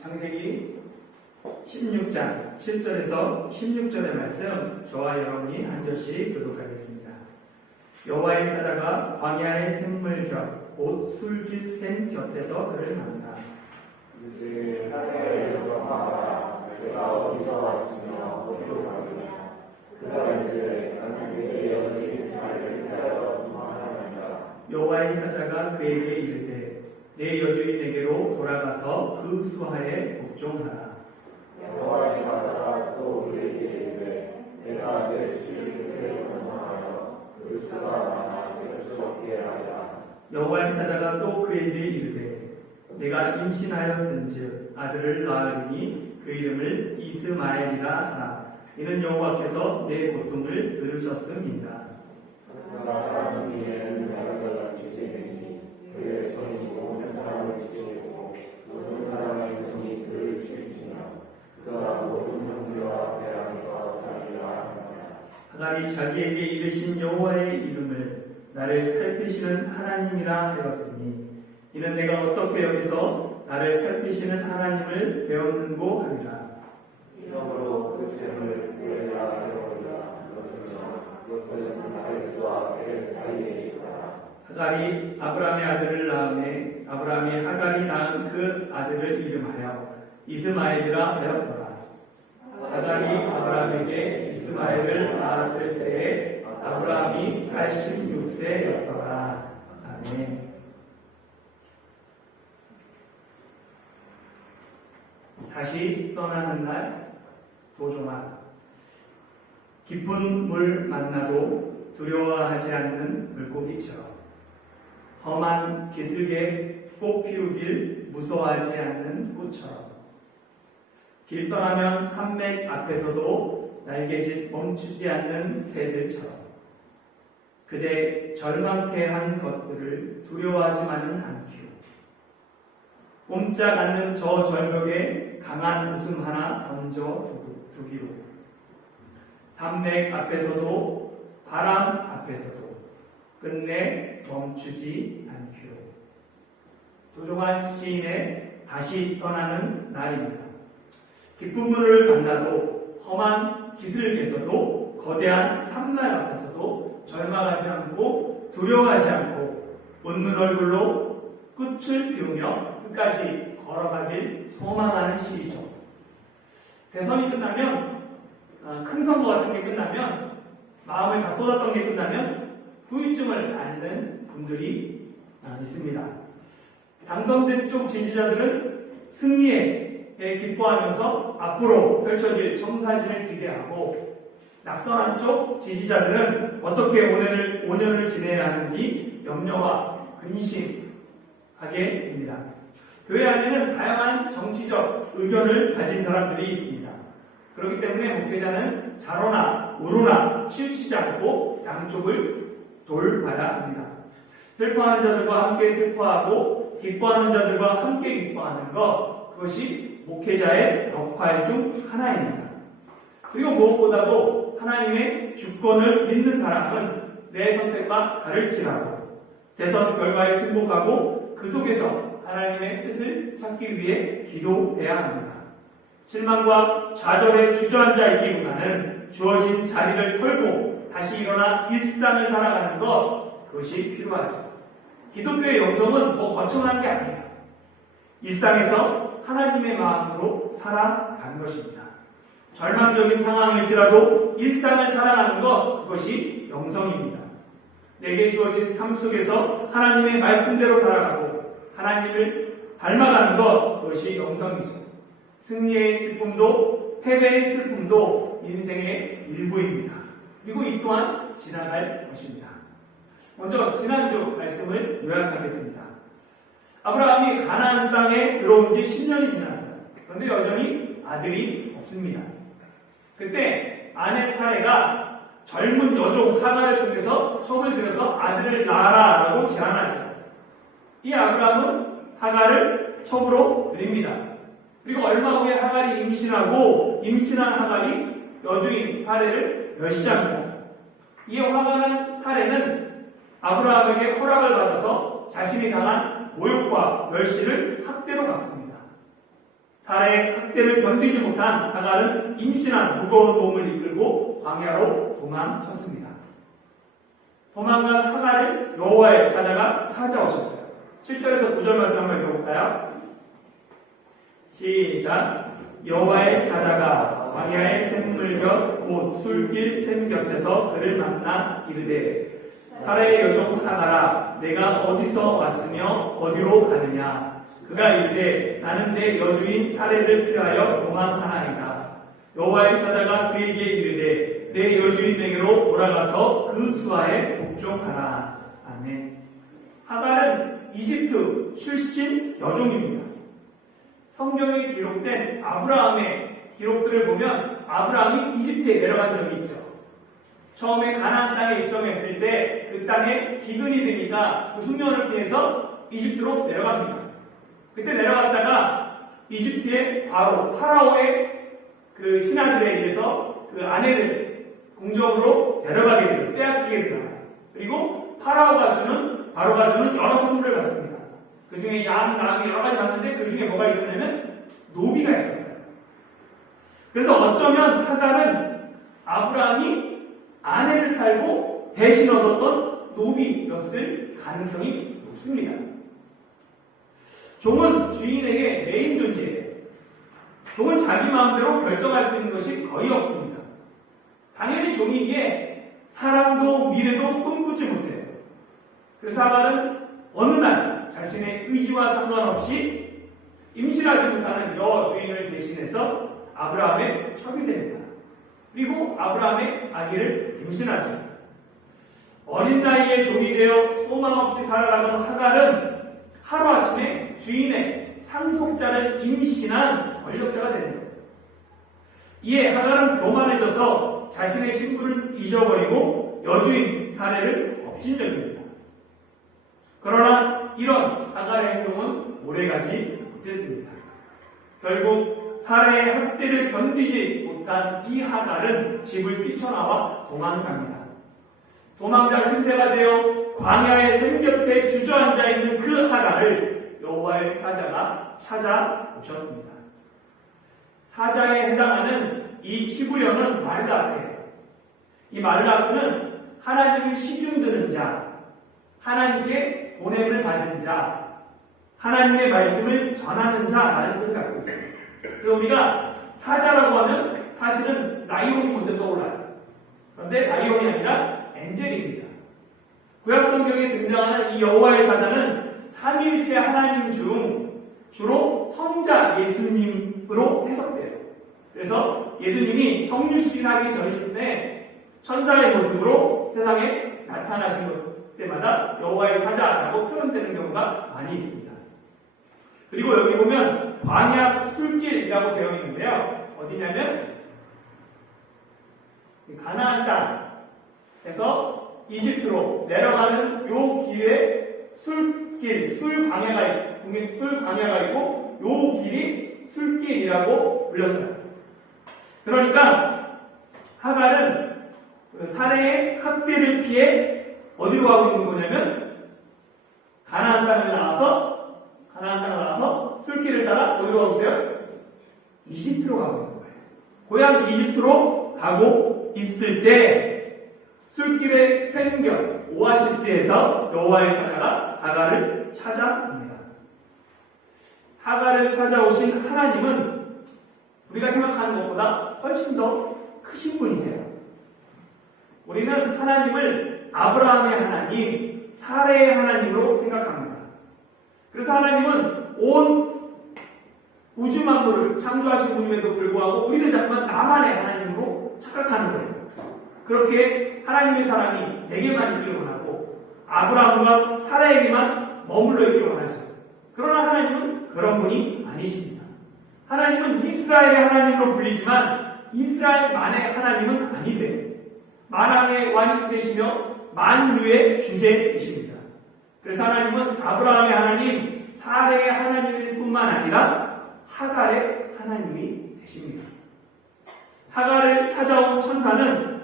창세기 16장 7절에서 16절의 말씀 저와 여러분이 한 절씩 교독하겠습니다. 여호와의 사자가 광야의 샘물 곁 곧 술길 샘 곁에서 그를 만나 이제 사자에게서 말하라. 내가 어디서 왔으며 어디로 가느냐. 그가 이르되 나는 내게 여기 자리를 위하여 도망하느니라. 여호와의 사자가 그에게 이르되 내 여주인에게로 돌아가서 그 수하에 복종하라. 여호와의 사자가 또 그에게 이르되 내가 내 시를 건성하여 그 수가 많아 셀 수 없게 하리라. 여호와의 사자가 또 그에게 이르되 내가 임신하였은즉 아들을 낳으리니 그 이름을 이스마엘이라 하라. 이는 여호와께서 내 고통을 들으셨음이니라. 그가 사람 중에는 다른 같이 되니 그의 손이 모든 사람을 지키고 모든 사람의 손이 그를 지키며 그가 모든 형제와 대항에서 자기가 하느니라. 하갈이 자기에게 이르신 여호와의 이름을 나를 살피시는 하나님이라 하였으니 이는 내가 어떻게 여기서 나를 살피시는 하나님을 배웠는고 하리라. 이러므로 그 샘을 구레라 하려니라. 그것은 다윗과 벨 사이에 있다. 하갈이 아브람의 아들을 낳음에 아브람이 하갈이 낳은 그 아들을 이름하여 이스마엘이라 하였더라. 하갈이 아브람에게 이스마엘을 낳았을 때에 아브람이 86세였더라. 아멘. 다시 떠나는 날 도종아. 깊은 물 만나도 두려워하지 않는 물고기처럼 험한 기슭에 꽃 피우길 무서워하지 않는 꽃처럼 길 떠나면 산맥 앞에서도 날개짓 멈추지 않는 새들처럼 그대 절망케 한 것들을 두려워하지만은 않기로 꼼짝 않는 저 절벽에 강한 웃음 하나 던져 두기로 산맥 앞에서도 바람 앞에서도 끝내 멈추지 않기로. 도종환 시인의 다시 떠나는 날입니다. 깊은 물을 만나도 험한 기슭에서도 거대한 산맥 앞에서도 절망하지 않고 두려워하지 않고 웃는 얼굴로 꽃을 피우며 끝까지 걸어가길 소망하는 시이죠. 대선이 끝나면 큰 선거 같은 게 끝나면 마음을 다 쏟았던 게 끝나면 후유증을 앓는 분들이 있습니다. 당선된 쪽 지지자들은 승리에 기뻐하면서 앞으로 펼쳐질 청사진을 기대하고 낙선한 쪽 지지자들은 어떻게 5년을 지내야 하는지 염려와 근심하게 됩니다. 교회 안에는 다양한 정치적 의견을 가진 사람들이 있습니다. 그렇기 때문에 목회자는 좌로나 우로나 치우치지 않고 양쪽을 돌봐야 합니다. 슬퍼하는 자들과 함께 슬퍼하고 기뻐하는 자들과 함께 기뻐하는 것, 그것이 목회자의 역할 중 하나입니다. 그리고 무엇보다도 하나님의 주권을 믿는 사람은 내 선택과 다를지라도 대선 결과에 승복하고 그 속에서 하나님의 뜻을 찾기 위해 기도해야 합니다. 실망과 좌절에 주저앉아 있기보다는 주어진 자리를 털고 다시 일어나 일상을 살아가는 것, 그것이 필요하죠. 기독교의 영성은 거창한 게 아니에요. 일상에서 하나님의 마음으로 살아가는 것입니다. 절망적인 상황일지라도 일상을 살아가는 것, 그것이 영성입니다. 내게 주어진 삶 속에서 하나님의 말씀대로 살아가고 하나님을 닮아가는 것, 그것이 영성이죠. 승리의 기쁨도 패배의 슬픔도 인생의 일부입니다. 그리고 이 또한 지나갈 것입니다. 먼저 지난주 말씀을 요약하겠습니다. 아브라함이 가나안 땅에 들어온 지 10년이 지났어요. 그런데 여전히 아들이 없습니다. 그때 아내 사레가 젊은 여종 하갈을 통해서 첩을 들여서 아들을 낳아라 라고 제안하죠. 이 아브라함은 하갈을 첩으로 드립니다. 그리고 얼마 후에 하갈이 임신한 하갈이 여주인 사레를 멸시합니다. 이에 화가 사레는 아브라함에게 허락을 받아서 자신이 당한 모욕과 멸시를 학대로 갚습니다. 사라의 학대를 견디지 못한 하갈은 임신한 무거운 몸을 이끌고 광야로 도망쳤습니다. 도망간 하갈을 여호와의 사자가 찾아오셨어요. 7절에서 9절 말씀 한번 읽어볼까요? 시작. 여호와의 사자가 광야의 샘물 곁 곧 술길 샘 곁에서 그를 만나 이르되 사라의 여종 하갈아 내가 어디서 왔으며 어디로 가느냐. 그가 이르되 나는 내 여주인 사례를 피하여 도망하나이다. 여호와의 사자가 그에게 이르되 내 여주인에게로 돌아가서 그 수하에 복종하라. 아멘. 하갈은 이집트 출신 여종입니다. 성경에 기록된 아브라함의 기록들을 보면 아브라함이 이집트에 내려간 적이 있죠. 처음에 가나안 땅에 입성했을 때 그 땅에 기근이 드니까 그 흉년을 피해서 이집트로 내려갑니다. 그때 내려갔다가 이집트의 파라오의 그 신하들에 의해서 그 아내를 공적으로 데려가게 되죠. 빼앗기게 되잖아요. 그리고 바로가 주는 여러 선물을 받습니다. 그 중에 양, 나귀 여러 가지 받는데 그 중에 뭐가 있었냐면 노비가 있었어요. 그래서 어쩌면 하갈은 아브라함이 아내를 팔고 대신 얻었던 노비였을 가능성이 높습니다. 종은 주인에게 메인 존재예요. 종은 자기 마음대로 결정할 수 있는 것이 거의 없습니다. 당연히 종이기에 사랑도 미래도 꿈꾸지 못해요. 그래서 하갈은 어느 날 자신의 의지와 상관없이 임신하지 못하는 여주인을 대신해서 아브라함의 첩이 됩니다. 그리고 아브라함의 아기를 임신하죠. 어린 나이에 종이 되어 소망 없이 살아가던 하갈은 하루아침에 주인의 상속자를 임신한 권력자가 되는 거예요. 이에 하갈은 교만해져서 자신의 신분을 잊어버리고 여주인 사례를 엎친 적입니다. 그러나 이런 하갈의 행동은 오래가지 못했습니다. 결국 사례의 학대를 견디지 못한 이 하갈은 집을 뛰쳐나와 도망갑니다. 도망자 신세가 되어 광야의 샘 곁에 주저앉아 있는 그 하갈을 여호와의 사자가 찾아오셨습니다. 사자에 해당하는 이 히브리어는 말라크예요. 이 말라크는 하나님을 시중드는 자, 하나님께 보냄을 받은 자, 하나님의 말씀을 전하는 자라는 뜻을 갖고 있습니다. 그래서 우리가 사자라고 하면 사실은 라이온이 먼저 떠올라요. 그런데 라이온이 아니라 엔젤입니다. 구약성경에 등장하는 이 여호와의 사자는 삼위일체 하나님 중 주로 성자 예수님으로 해석돼요. 그래서 예수님이 성육신하기 전에 천사의 모습으로 세상에 나타나신 때마다 여호와의 사자라고 표현되는 경우가 많이 있습니다. 그리고 여기 보면 광야 술길이라고 되어 있는데요. 어디냐면 가나안 땅에서 이집트로 내려가는 요 길에 술길, 술광야가 있고 요 길이 술길이라고 불렸어요. 그러니까 하갈은 사례의 학대를 피해 어디로 가고 있는 거냐면 가나안 땅을 나와서 술길을 따라 어디로 가고 있어요? 이집트로 가고 있는 거예요. 고향 이집트로 가고 있을 때 술길의 샘곁 오아시스에서 여호와의 사자가 하갈을 찾아옵니다. 하갈을 찾아오신 하나님은 우리가 생각하는 것보다 훨씬 더 크신 분이세요. 우리는 하나님을 아브라함의 하나님, 사레의 하나님으로 생각합니다. 그래서 하나님은 온 우주 만물을 창조하신 분임에도 불구하고 우리는 자꾸만 나만의 하나님으로 착각하는 거예요. 그렇게 하나님의 사랑이 내게만 있기를 원하고 아브라함과 사라에게만 머물러 있기를 원하죠. 그러나 하나님은 그런 분이 아니십니다. 하나님은 이스라엘의 하나님으로 불리지만 이스라엘만의 하나님은 아니세요. 만왕의 왕이 되시며 만유의 주제이십니다. 그래서 하나님은 아브라함의 하나님, 사레의 하나님일 뿐만 아니라 하갈의 하나님이 되십니다. 하갈을 찾아온 천사는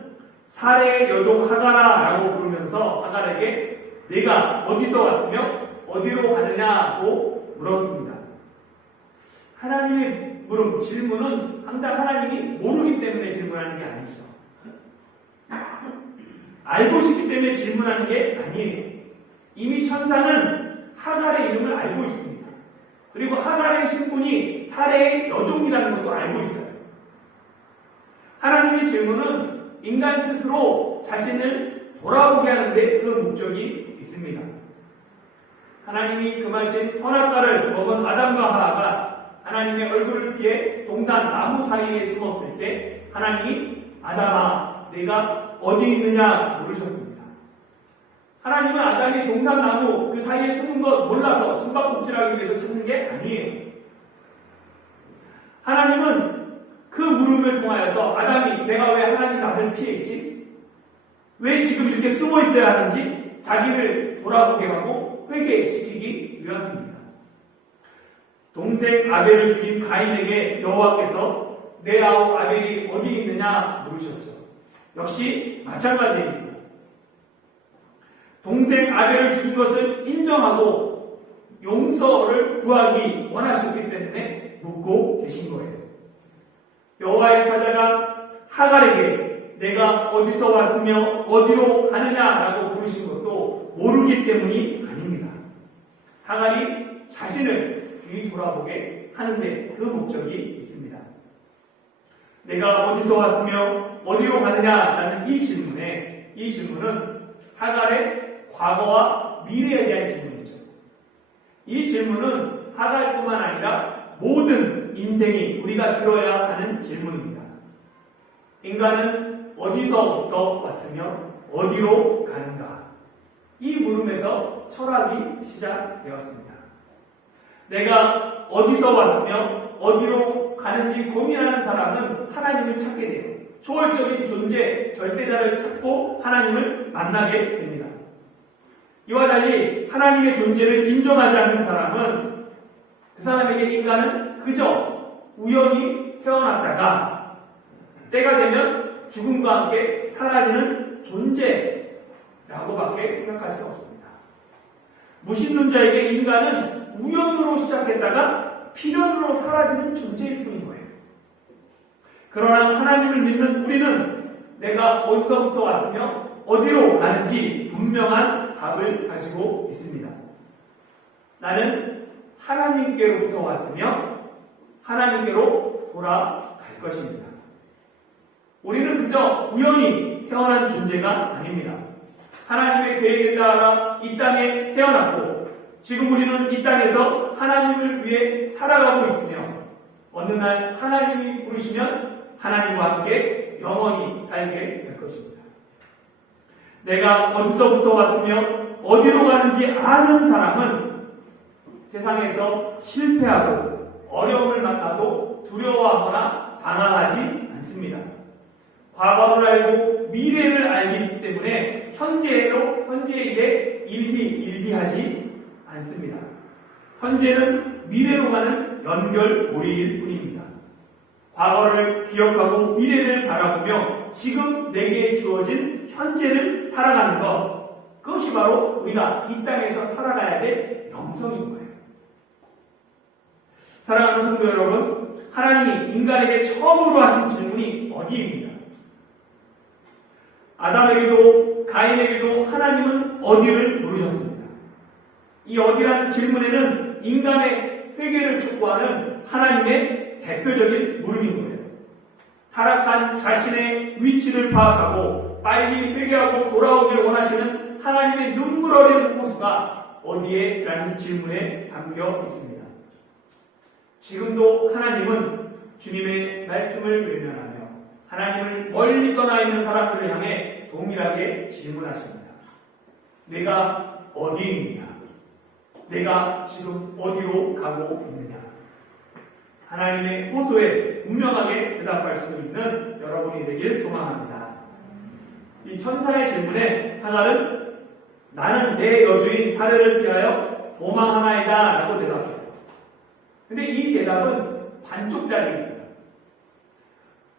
사레의 여종 하갈아라고 부르면서 하갈에게 내가 어디서 왔으며 어디로 가느냐고 물었습니다. 하나님의 질문은 항상 하나님이 모르기 때문에 질문하는 게 아니죠. 알고 싶기 때문에 질문하는 게 아니에요. 이미 천사는 하갈의 이름을 알고 있습니다. 그리고 하갈의 신분이 사레의 여종이라는 것도 알고 있어요. 하나님의 질문은 인간 스스로 자신을 돌아보게 하는데 그 목적이 있습니다. 하나님이 금하신 선악과를 먹은 아담과 하와가 하나님의 얼굴을 피해 동산 나무 사이에 숨었을 때 하나님이 아담아 내가 어디 있느냐 물으셨습니다. 하나님은 아담이 동산 나무 그 사이에 숨은 것 몰라서 숨바꼭질하기 위해서 찾는 게 아니에요. 하나님은 그 물음을 통하여서 아담이 내가 왜 하나님 나를 피했지? 왜 지금 이렇게 숨어 있어야 하는지 자기를 돌아보게 하고 회개시키기 위함입니다. 동생 아벨을 죽인 가인에게 여호와께서 내 아우 아벨이 어디 있느냐 물으셨죠. 역시 마찬가지입니다. 동생 아벨을 죽인 것을 인정하고 용서를 구하기 원하셨기 때문에 묻고 계신 거예요. 여호와의 사자가 하갈에게 내가 어디서 왔으며 어디로 가느냐라고 부르신 것도 모르기 때문이 아닙니다. 하갈이 자신을 뒤돌아보게 하는데 그 목적이 있습니다. 내가 어디서 왔으며 어디로 가느냐라는 이 질문은 하갈의 과거와 미래에 대한 질문이죠. 이 질문은 하갈뿐만 아니라 모든 인생이 우리가 들어야 하는 질문입니다. 인간은 어디서부터 왔으며 어디로 가는가? 이 물음에서 철학이 시작되었습니다. 내가 어디서 왔으며 어디로 가는지 고민하는 사람은 하나님을 찾게 돼요. 초월적인 존재, 절대자를 찾고 하나님을 만나게 됩니다. 이와 달리 하나님의 존재를 인정하지 않는 사람은 그 사람에게 인간은 그저 우연히 태어났다가 때가 되면 죽음과 함께 사라지는 존재라고밖에 생각할 수 없습니다. 무신론자에게 인간은 우연으로 시작했다가 필연으로 사라지는 존재일 뿐인 거예요. 그러나 하나님을 믿는 우리는 내가 어디서부터 왔으며 어디로 가는지 분명한 답을 가지고 있습니다. 나는 하나님께로부터 왔으며 하나님께로 돌아갈 것입니다. 우리는 그저 우연히 태어난 존재가 아닙니다. 하나님의 계획에 따라 이 땅에 태어났고 지금 우리는 이 땅에서 하나님을 위해 살아가고 있으며 어느 날 하나님이 부르시면 하나님과 함께 영원히 살게 될 것입니다. 내가 어디서부터 왔으며 어디로 가는지 아는 사람은 세상에서 실패하고 어려움을 만나도 두려워하거나 당황하지 않습니다. 과거를 알고 미래를 알기 때문에 현재의 일에 일희일비하지 않습니다. 현재는 미래로 가는 연결고리일 뿐입니다. 과거를 기억하고 미래를 바라보며 지금 내게 주어진 현재를 살아가는 것, 그것이 바로 우리가 이 땅에서 살아가야 될 영성인 거예요. 사랑하는 성도 여러분, 하나님이 인간에게 처음으로 하신 질문이 어디입니다. 아담에게도 가인에게도 하나님은 어디를 물으셨습니다. 이 어디라는 질문에는 인간의 회개를 촉구하는 하나님의 대표적인 물음인 거예요. 타락한 자신의 위치를 파악하고 빨리 회개하고 돌아오길 원하시는 하나님의 눈물 어린 호수가 어디에? 라는 질문에 담겨 있습니다. 지금도 하나님은 주님의 말씀을 외면하며 하나님을 멀리 떠나 있는 사람들을 향해 동일하게 질문하십니다. 내가 어디에 있느냐? 내가 지금 어디로 가고 있느냐? 하나님의 호소에 분명하게 대답할 수 있는 여러분이 되길 소망합니다. 이 천사의 질문에 하갈은 나는 내 여주인 사레를 피하여 도망하나이다 라고 대답해요. 근데 이 대답은 반쪽짜리입니다.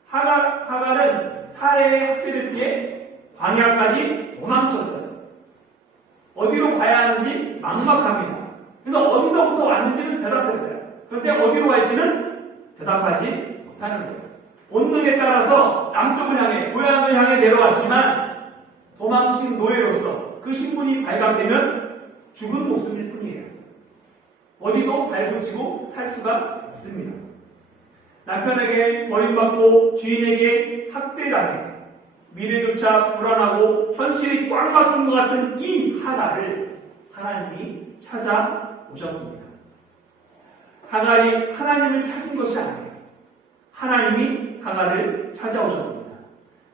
하갈은 사레의 학대를 피해 광야까지 도망쳤어요. 어디로 가야 하는지 막막합니다. 그래서 어디서부터 왔는지는 대답했어요. 그런데 어디로 갈지는 대답하지 못하는 거예요. 본능에 따라서 남쪽을 향해, 고향을 향해 내려왔지만 도망친 노예로서 그 신분이 발각되면 죽은 목숨일 뿐이에요. 어디도 발붙이고 살 수가 없습니다. 남편에게 버림받고 주인에게 학대당해 미래조차 불안하고 현실이 꽉 막힌 것 같은 이 하갈을 하나님이 찾아오셨습니다. 하갈이 하나님을 찾은 것이 아니에요. 하나님이 하갈을 찾아오셨습니다.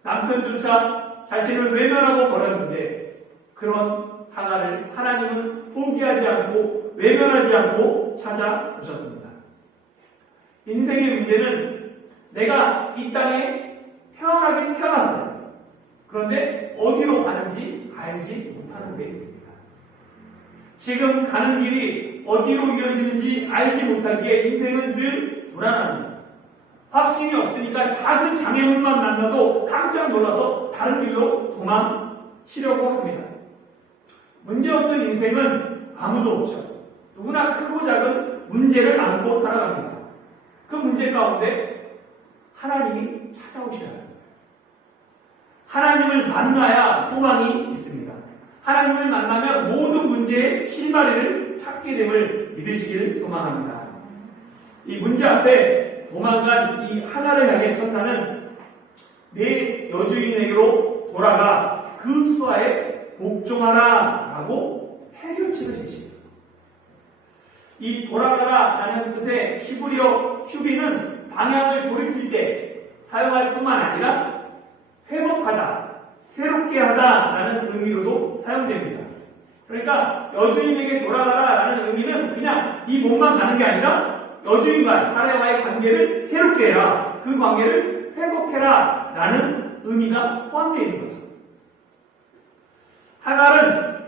남편조차 자신을 외면하고 버렸는데 그런 하갈을 하나님은 포기하지 않고 외면하지 않고 찾아오셨습니다. 인생의 문제는 내가 이 땅에 태어나긴 태어났어요. 그런데 어디로 가는지 알지 못하는 데 있습니다. 지금 가는 길이 어디로 이어지는지 알지 못하기에 인생은 늘 불안합니다. 확신이 없으니까 작은 장애물만 만나도 깜짝 놀라서 다른 길로 도망치려고 합니다. 문제없는 인생은 아무도 없죠. 누구나 크고 작은 문제를 안고 살아갑니다. 그 문제 가운데 하나님이 찾아오셔야 합니다. 하나님을 만나야 소망이 있습니다. 하나님을 만나면 모든 문제의 실마리를 찾게 됨을 믿으시길 소망합니다. 이 문제 앞에 도망간 이 하갈을 향해 천사는 내 여주인에게로 돌아가 그 수하에 복종하라 라고 해결책을 제시합니다. 이 돌아가라 라는 뜻의 히브리어 휴비는 방향을 돌이킬 때 사용할 뿐만 아니라 회복하다, 새롭게 하다 라는 의미로도 사용됩니다. 그러니까 여주인에게 돌아가라 라는 의미는 그냥 이 몸만 가는 게 아니라 여주인과 사례와의 관계를 새롭게 해라, 그 관계를 회복해라 라는 의미가 포함되어 있는 거죠. 하갈은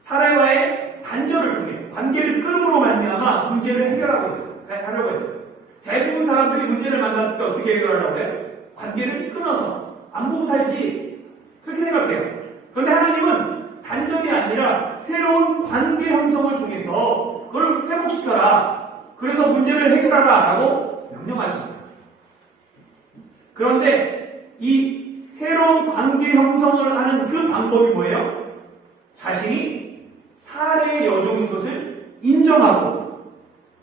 사례와의 단절을 통해 관계를 끊음으로 말미암아 문제를 해결하고 하려고 했어요. 대부분 사람들이 문제를 만났을 때 어떻게 해결하려고 해요? 관계를 끊어서 안 보고 살지, 그렇게 생각해요. 그런데 하나님은 단절이 아니라 새로운 관계 형성을 통해서 그걸 회복시켜라, 그래서 문제를 해결하라 라고 명령하십니다. 그런데 이 새로운 관계 형성을 하는 그 방법이 뭐예요? 자신이 사례의 여종인 것을 인정하고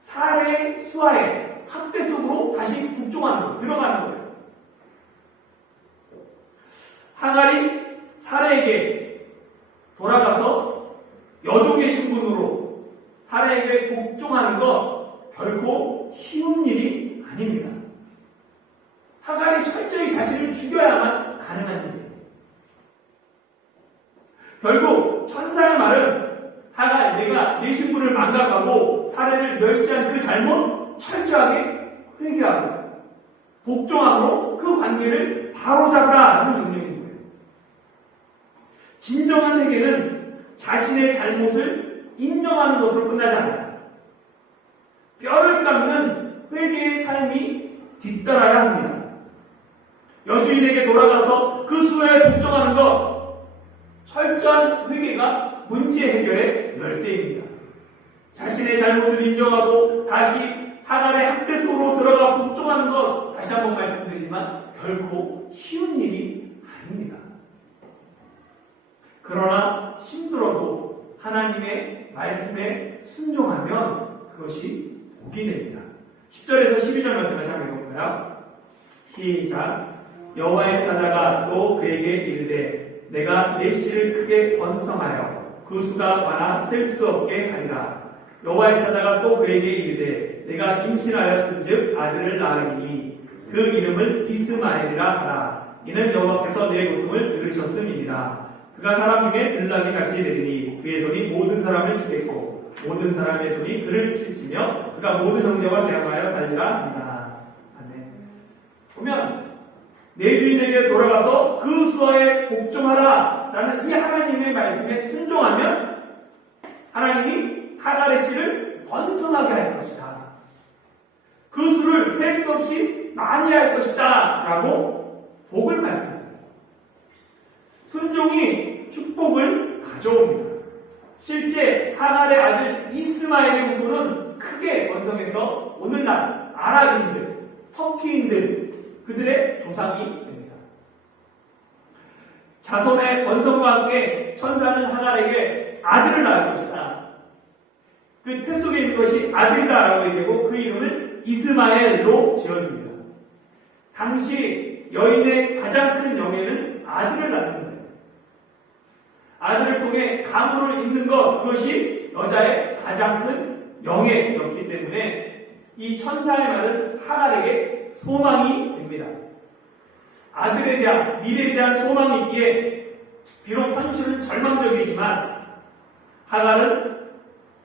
사례의 수하에 학대 속으로 다시 복종하는 거예요. 들어가는 거예요. 하갈이 사례에게 돌아가서 여종의 신분으로 사례에게 복종하는 거 결코 쉬운 일이 아닙니다. 하갈이 철저히 자신을 죽여야만 가능한 일이에요. 결국 천사의 말은 하갈, 내가 네 신분을 망각하고 사례를 멸시한 그 잘못 철저하게 회개하고 복종함으로 그 관계를 바로잡으라는 명령인 거예요. 진정한 회개는 자신의 잘못을 인정하는 것으로 끝나지 않아요. 뼈를 깎는 회개의 삶이 뒤따라야 합니다. 여주인에게 돌아가서 그 수요에 복종하는 것, 철저한 회개가 문제 해결의 열쇠입니다. 자신의 잘못을 인정하고 다시 하갈의 학대 속으로 들어가 복종하는 것, 다시 한번 말씀드리지만 결코 쉬운 일이 아닙니다. 그러나 힘들어도 하나님의 말씀에 순종하면 그것이 복이 됩니다. 10절에서 12절 말씀 다시 한번 읽어볼까요? 시작. 여호와의 사자가 또 그에게 이르되 내가 내 씨를 크게 번성하여 그 수가 많아 셀 수 없게 하리라. 여호와의 사자가 또 그에게 이르되 내가 임신하였은즉 아들을 낳으리니 그 이름을 이스마엘이라 하라. 이는 여호와께서 내 고통을 들으셨음이니라. 그가 사람 중에 들나귀 같이 되리니 그의 손이 모든 사람을 치겠고 모든 사람의 손이 그를 칠치며 그가 모든 형제와 대항하여 살리라 하니라. 아멘. 보면 내 주인에게 돌아가서 그 수하에 복종하라 라는 이 하나님의 말씀에 순종하면 하나님이 하갈의 씨를 번성하게 할 것이다. 그 수를 셀 수 없이 많이 할 것이다 라고 복을 말씀하세요. 순종이 축복을 가져옵니다. 실제 하갈의 아들 이스마엘의 후손은 크게 번성해서 오늘날 아랍인들, 터키인들, 그들의 조상이 됩니다. 자손의 번성과 함께 천사는 하갈에게 아들을 낳을 것이다. 그 태 속에 있는 것이 아들이다라고 얘기하고 그 이름을 이스마엘로 지어줍니다. 당시 여인의 가장 큰 영예는 아들을 낳는 거예요. 아들을 통해 가문을 잇는 것, 그것이 여자의 가장 큰 영예였기 때문에 이 천사의 말은 하갈에게 소망이 됩니다. 아들에 대한, 미래에 대한 소망이 있기에 비록 현실은 절망적이지만 하갈은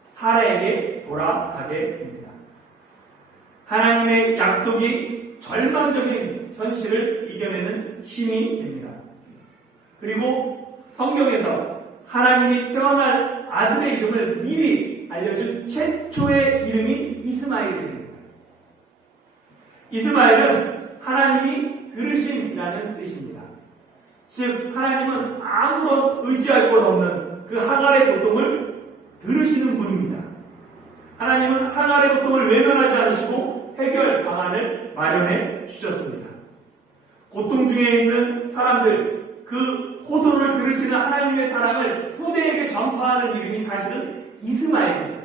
사라에게 돌아가게 됩니다. 하나님의 약속이 절망적인 현실을 이겨내는 힘이 됩니다. 그리고 성경에서 하나님이 태어날 아들의 이름을 미리 알려준 최초의 이름이 이스마엘입니다. 이스마엘은 하나님이 들으심이라는 뜻입니다. 즉 하나님은 아무런 의지할 것 없는 그 하갈의 고통을 들으시는 분입니다. 하나님은 하갈의 고통을 외면하지 않으시고 해결 방안을 마련해 주셨습니다. 고통 중에 있는 사람들, 그 호소를 들으시는 하나님의 사랑을 후대에게 전파하는 이름이 사실은 이스마엘입니다.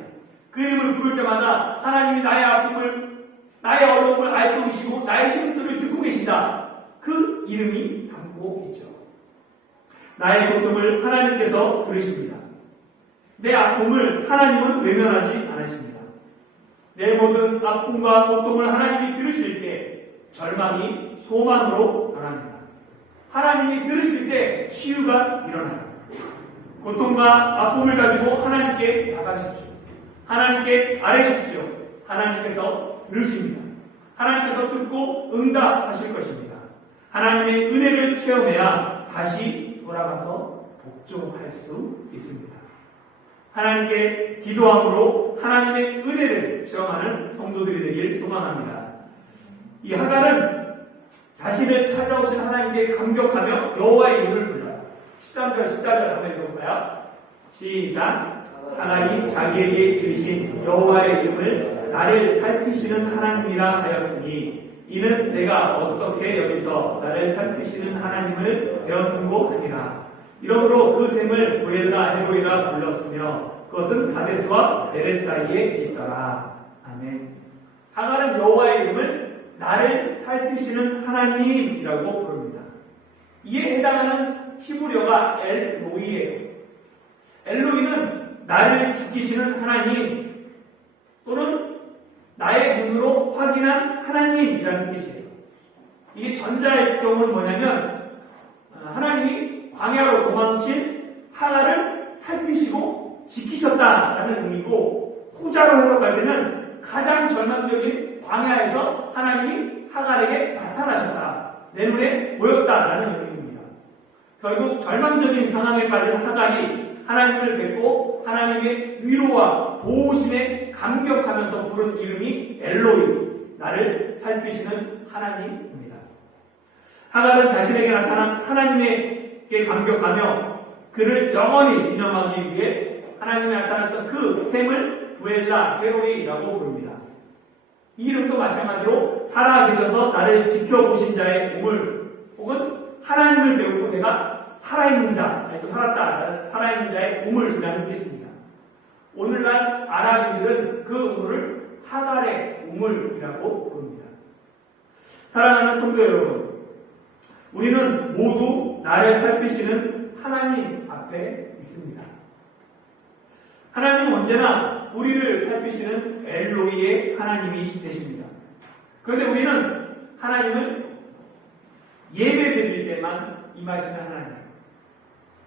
그 이름을 부를 때마다 하나님이 나의 아픔을, 나의 어려움을 알고 계시고 나의 심수를 듣고 계신다. 그 이름이 담고 있죠. 나의 고통을 하나님께서 들으십니다. 내 아픔을 하나님은 외면하지 않으십니다. 내 모든 아픔과 고통을 하나님이 들으실 때 절망이 소망으로 변합니다. 하나님이 들으실 때 치유가 일어나요. 고통과 아픔을 가지고 하나님께 나가십시오. 하나님께 아뢰십시오. 하나님께서 들으십니다. 하나님께서 듣고 응답하실 것입니다. 하나님의 은혜를 체험해야 다시 돌아가서 복종할 수 있습니다. 하나님께 기도함으로 하나님의 은혜를 체험하는 성도들이 되길 소망합니다. 이 하갈은 자신을 찾아오신 하나님께 감격하며 여호와의 이름을 불러요. 13절, 14절 한번 읽어볼까요? 시작. 하갈이 자기에게 이르신 여호와의 이름을 나를 살피시는 하나님이라 하였으니 이는 내가 어떻게 여기서 나를 살피시는 하나님을 배웠는고 하니라. 이러므로 그 샘을 보엘라 헤로이라 불렀으며 그것은 가데스와 베렛 사이에 있더라. 아멘. 하갈은 여호와의 이름을 나를 살피시는 하나님이라고 부릅니다. 이에 해당하는 히브리어가 엘로이예요. 엘로이는 나를 지키시는 하나님 또는 나의 눈으로 확인한 하나님이라는 뜻이에요. 이게 전자의 경우는 뭐냐면 하나님이 광야로 도망친 하갈을 살피시고 지키셨다라는 의미고, 후자로 해석할 때는 가장 절망적인 광야에서 하나님이 하갈에게 나타나셨다, 내 눈에 보였다라는 의미입니다. 결국 절망적인 상황에 빠진 하갈이 하나님을 뵙고 하나님의 위로와 도우심에 감격하면서 부른 이름이 엘로이, 나를 살피시는 하나님입니다. 하갈은 자신에게 나타난 하나님에게 감격하며 그를 영원히 기념하기 위해 하나님이 나타났던 그 샘을 부엘라 헤로이라고 부릅니다. 이 이름도 마찬가지로 살아계셔서 나를 지켜보신 자의 우물, 혹은 하나님을 배우고 내가 살아있는 자, 또 살았다, 살아있는 자의 우물이라는 뜻입니다. 오늘날 아랍인들은 그 우물을 하갈의 우물이라고 부릅니다. 사랑하는 성도 여러분, 우리는 모두 나를 살피시는 하나님 앞에 있습니다. 하나님은 언제나 우리를 살피시는 엘로이의 하나님이 되십니다. 그런데 우리는 하나님을 예배 드릴 때만 임하시는 하나님,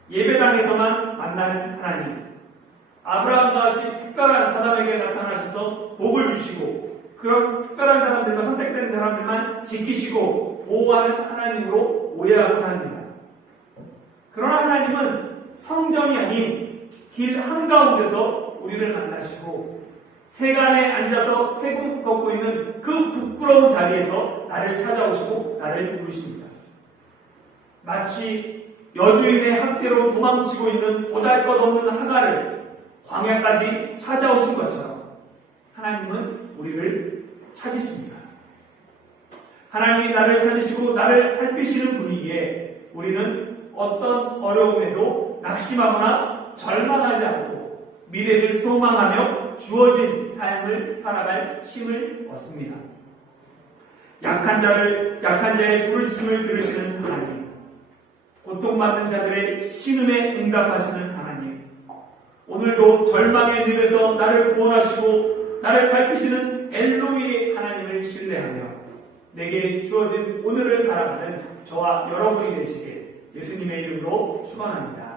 예배당에서만 만나는 하나님, 아브라함과 같이 특별한 사람에게 나타나셔서 복을 주시고 그런 특별한 사람들만, 선택된 사람들만 지키시고 보호하는 하나님으로 오해하곤 합니다. 그러나 하나님은 성전이 아닌 길 한가운데서 우리를 만나시고 세간에 앉아서 세금 걷고 있는 그 부끄러운 자리에서 나를 찾아오시고 나를 부르십니다. 마치 여주인의 학대로 도망치고 있는 보잘것없는 하갈을 광야까지 찾아오신 것처럼 하나님은 우리를 찾으십니다. 하나님이 나를 찾으시고 나를 살피시는 분이기에 우리는 어떤 어려움에도 낙심하거나 절망하지 않고 미래를 소망하며 주어진 삶을 살아갈 힘을 얻습니다. 약한 자의 부르심을 들으시는 하나님, 고통받는 자들의 신음에 응답하시는 하나님, 오늘도 절망의 늪에서 나를 구원하시고 나를 살피시는 엘로이의 하나님을 신뢰하며 내게 주어진 오늘을 살아가는 저와 여러분이 되시길 예수님의 이름으로 축원합니다.